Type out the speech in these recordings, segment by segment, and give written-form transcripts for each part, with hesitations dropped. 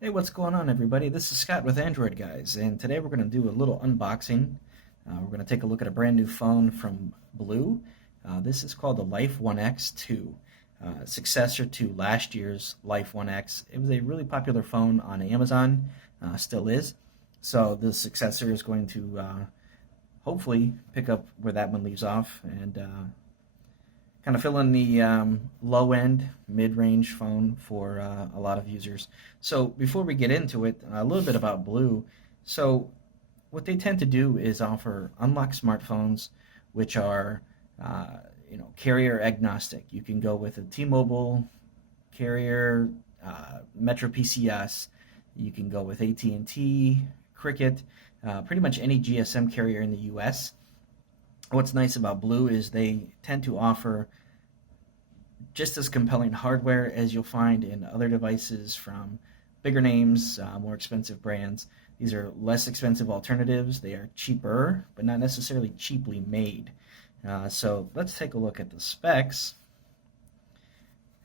Hey, what's going on, everybody? This is Scott with Android Guys, and today we're going to do a little unboxing. We're going to take a look at a brand new phone from Blu. This is called the Life One X2, successor to last year's Life One X. It was a really popular phone on Amazon, still is. So the successor is going to hopefully pick up where that one leaves off and kind of fill in the low end, mid range phone for a lot of users. So, before we get into it, a little bit about Blu. So, what they tend to do is offer unlocked smartphones, which are carrier agnostic. You can go with a T-Mobile carrier, Metro PCS. You can go with AT&T, Cricket, pretty much any GSM carrier in the U.S. What's nice about Blu is they tend to offer just as compelling hardware as you'll find in other devices from bigger names, more expensive brands. These are less expensive alternatives. They are cheaper, but not necessarily cheaply made. So let's take a look at the specs.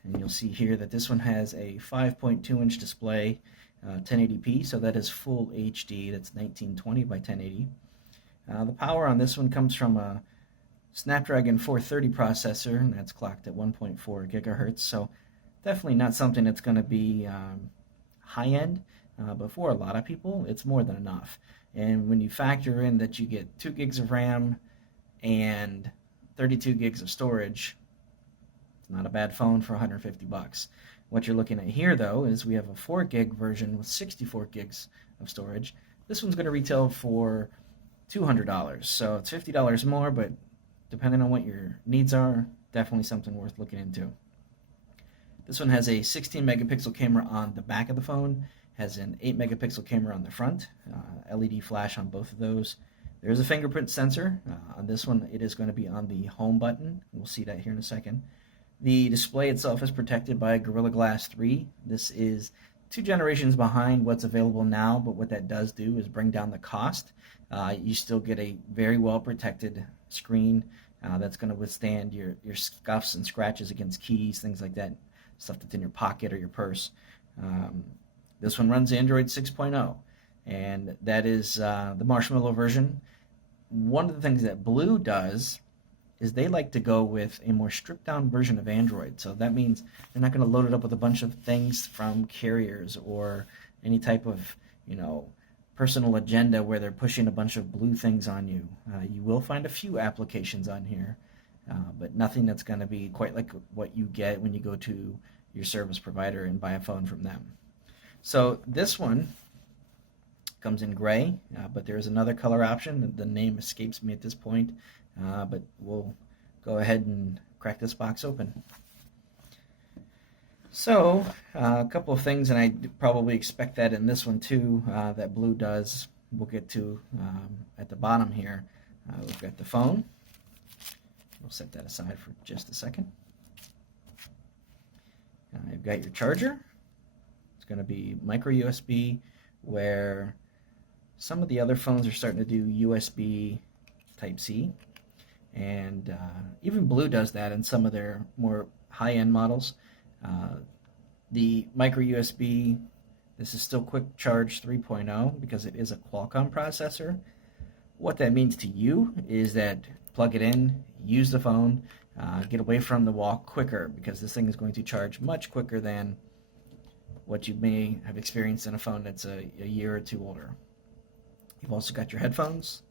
And you'll see here that this one has a 5.2-inch display, 1080p, so that is full HD. That's 1920 by 1080. The power on this one comes from a Snapdragon 430 processor, and that's clocked at 1.4 gigahertz. So definitely not something that's going to be high end, but for a lot of people, it's more than enough. And when you factor in that you get 2 gigs of RAM and 32 gigs of storage, it's not a bad phone for 150 bucks. What you're looking at here, though, is we have a 4 gig version with 64 gigs of storage. This one's going to retail for $200, so it's $50 more, but depending on what your needs are, definitely something worth looking into. This one has a 16 megapixel camera on the back of the phone, has an 8 megapixel camera on the front, LED flash on both of those. There's a fingerprint sensor. On this one, it is going to be on the home button. We'll see that here in a second. The display itself is protected by Gorilla Glass 3. This is 2 generations behind what's available now, but what that does do is bring down the cost. You still get a very well protected screen that's going to withstand your scuffs and scratches against keys, things like that, stuff that's in your pocket or your purse. This one runs Android 6.0, and that is the Marshmallow version. One of the things that Blu does is they like to go with a more stripped down version of Android. So that means they're not going to load it up with a bunch of things from carriers or any type of, personal agenda where they're pushing a bunch of Blu things on you. You will find a few applications on here, but nothing that's going to be quite like what you get when you go to your service provider and buy a phone from them. So this one comes in gray, but there's another color option. The name escapes me at this point, but we'll go ahead and crack this box open. So, a couple of things, and I probably expect that in this one too, that Blu does. We'll get to at the bottom here. We've got the phone. We'll set that aside for just a second. You've got your charger. It's going to be micro USB, where some of the other phones are starting to do USB Type-C. And even Blu does that in some of their more high-end models. The micro USB, this is still Quick Charge 3.0 because it is a Qualcomm processor. What that means to you is that plug it in, use the phone, get away from the wall quicker, because this thing is going to charge much quicker than what you may have experienced in a phone that's a year or two older. You've also got your headphones.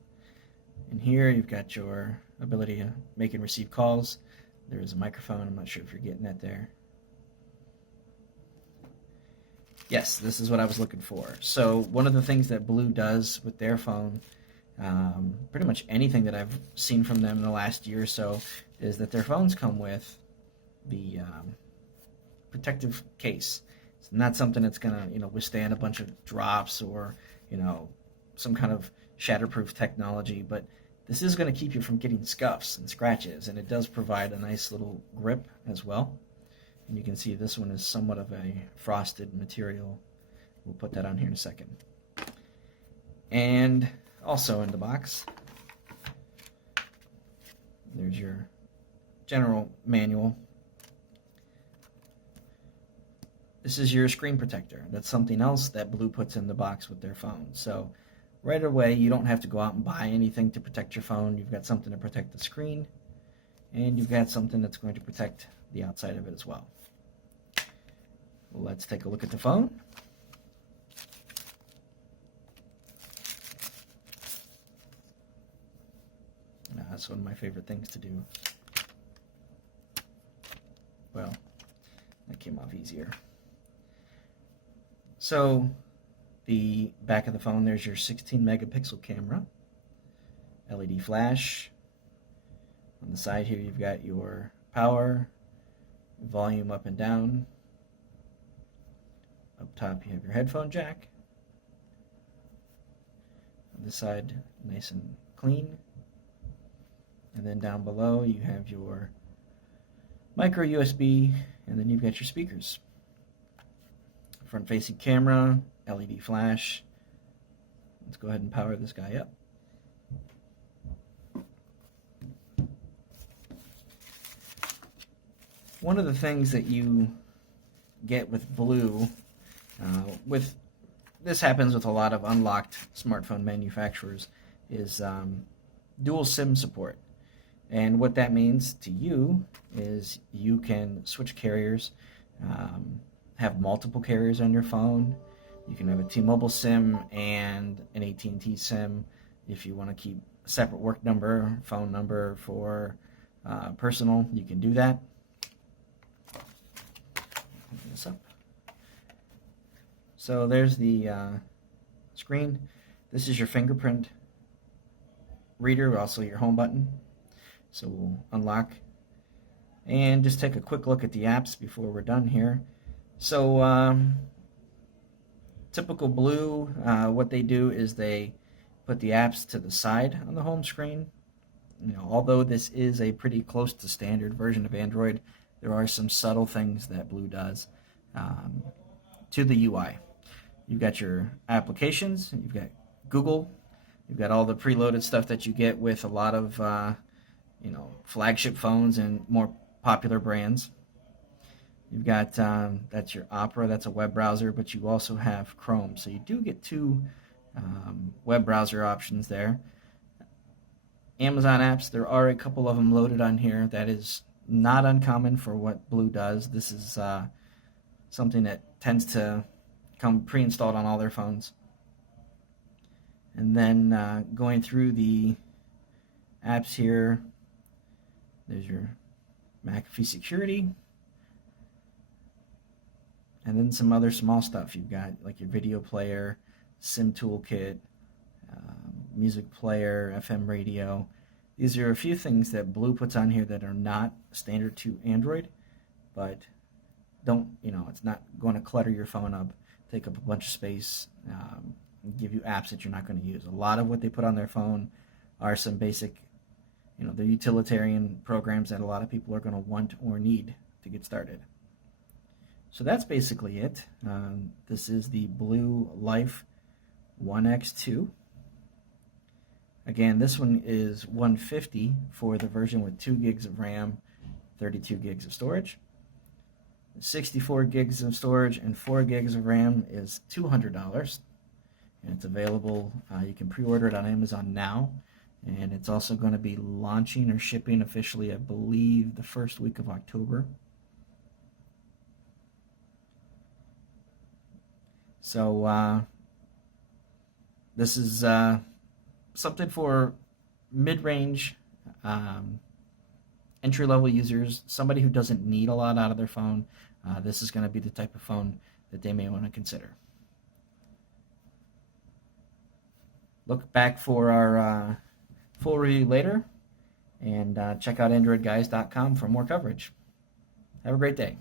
In here, you've got your ability to make and receive calls. There is a microphone. I'm not sure if you're getting that there. Yes, this is what I was looking for. So one of the things that Blu does with their phone, pretty much anything that I've seen from them in the last year or so, is that their phones come with the protective case. It's not something that's going to withstand a bunch of drops or some kind of shatterproof technology, but this is going to keep you from getting scuffs and scratches, and it does provide a nice little grip as well. And you can see this one is somewhat of a frosted material. We'll put that on here in a second. And also in the box, there's your general manual. This is your screen protector. That's something else that Blu puts in the box with their phone. So right away, you don't have to go out and buy anything to protect your phone. You've got something to protect the screen, and you've got something that's going to protect the outside of it as well. Let's take a look at the phone. That's one of my favorite things to do. Well, that came off easier. So the back of the phone, there's your 16 megapixel camera, LED flash. On the side here, you've got your power, volume up and down. Up top, you have your headphone jack. On this side, nice and clean. And then down below, you have your micro USB, and then you've got your speakers. Front-facing camera, LED flash. Let's go ahead and power this guy up. One of the things that you get with Blu, this happens with a lot of unlocked smartphone manufacturers, is dual SIM support. And what that means to you is you can switch carriers, have multiple carriers on your phone. You can have a T-Mobile SIM and an AT&T SIM. If you want to keep a separate work number, phone number for personal, you can do that. Open this up. So there's the screen. This is your fingerprint reader, also your home button. So we'll unlock and just take a quick look at the apps before we're done here. So typical Blu, what they do is they put the apps to the side on the home screen. You know, although this is a pretty close to standard version of Android, there are some subtle things that Blu does to the UI. You've got your applications, you've got Google, you've got all the preloaded stuff that you get with a lot of flagship phones and more popular brands. You've got, that's your Opera, that's a web browser, but you also have Chrome. So you do get two web browser options there. Amazon apps, there are a couple of them loaded on here. That is not uncommon for what Blu does. This is something that tends to come pre-installed on all their phones. And then going through the apps here, there's your McAfee security, and then some other small stuff. You've got like your video player, SIM toolkit, music player, FM radio. These are a few things that Blu puts on here that are not standard to Android, but it's not going to clutter your phone up, take up a bunch of space, and give you apps that you're not going to use. A lot of what they put on their phone are some basic, the utilitarian programs that a lot of people are going to want or need to get started. So that's basically it. This is the Blu Life One X2. Again, this one is $150 for the version with 2 gigs of RAM, 32 gigs of storage. 64 gigs of storage and 4 gigs of RAM is $200. And it's available, you can pre-order it on Amazon now. And it's also going to be launching or shipping officially, I believe, the first week of October. So this is something for mid-range, entry-level users, somebody who doesn't need a lot out of their phone. This is going to be the type of phone that they may want to consider. Look back for our full review later, and check out AndroidGuys.com for more coverage. Have a great day.